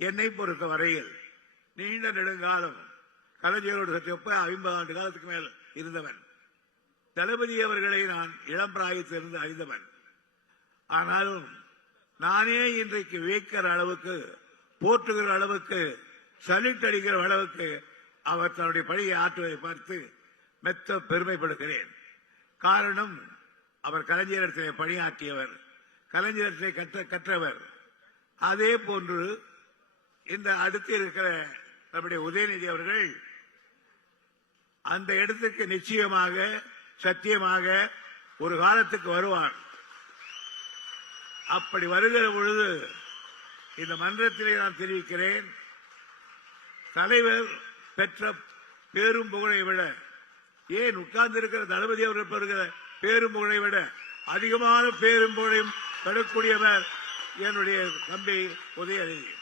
என்னை பொறுத்த வரையில் நீண்ட நெடுங்காலம் கலைஞரோடு சற்று 50 ஆண்டு காலத்துக்கு மேல் இருந்தவன். தளபதி அவர்களை நான் இளம் பிராயத்திலிருந்து அறிந்தவன். ஆனாலும் நானே இன்றைக்கு வியக்கிற அளவுக்கு, போற்றுகிற அளவுக்கு, சல்யூட் அடிக்கிற அளவுக்கு அவர் தன்னுடைய பணியை ஆற்றுவதை பார்த்து மெத்த பெருமைப்படுகிறேன். காரணம், அவர் கலைஞரிடத்திலே பணியாற்றியவர், கலைஞரிடத்திலே கற்றவர். அதே போன்று இந்த அடுத்து இருக்கிற நம்முடைய உதயநிதி அவர்கள் அந்த இடத்துக்கு நிச்சயமாக சத்தியமாக ஒரு காலத்துக்கு வருவார். அப்படி வருகிற பொழுது இந்த மன்றத்திலே நான் தெரிவிக்கிறேன், தலைவர் பெற்ற பேரும் புகழை விட, ஏன் உட்கார்ந்திருக்கிற தளபதி அவர்கள் பெறுகிற பேரும் புகழை விட அதிகமான பேரும் புகழையும் பெறக்கூடியவர் என்னுடைய தம்பி உதயநிதி.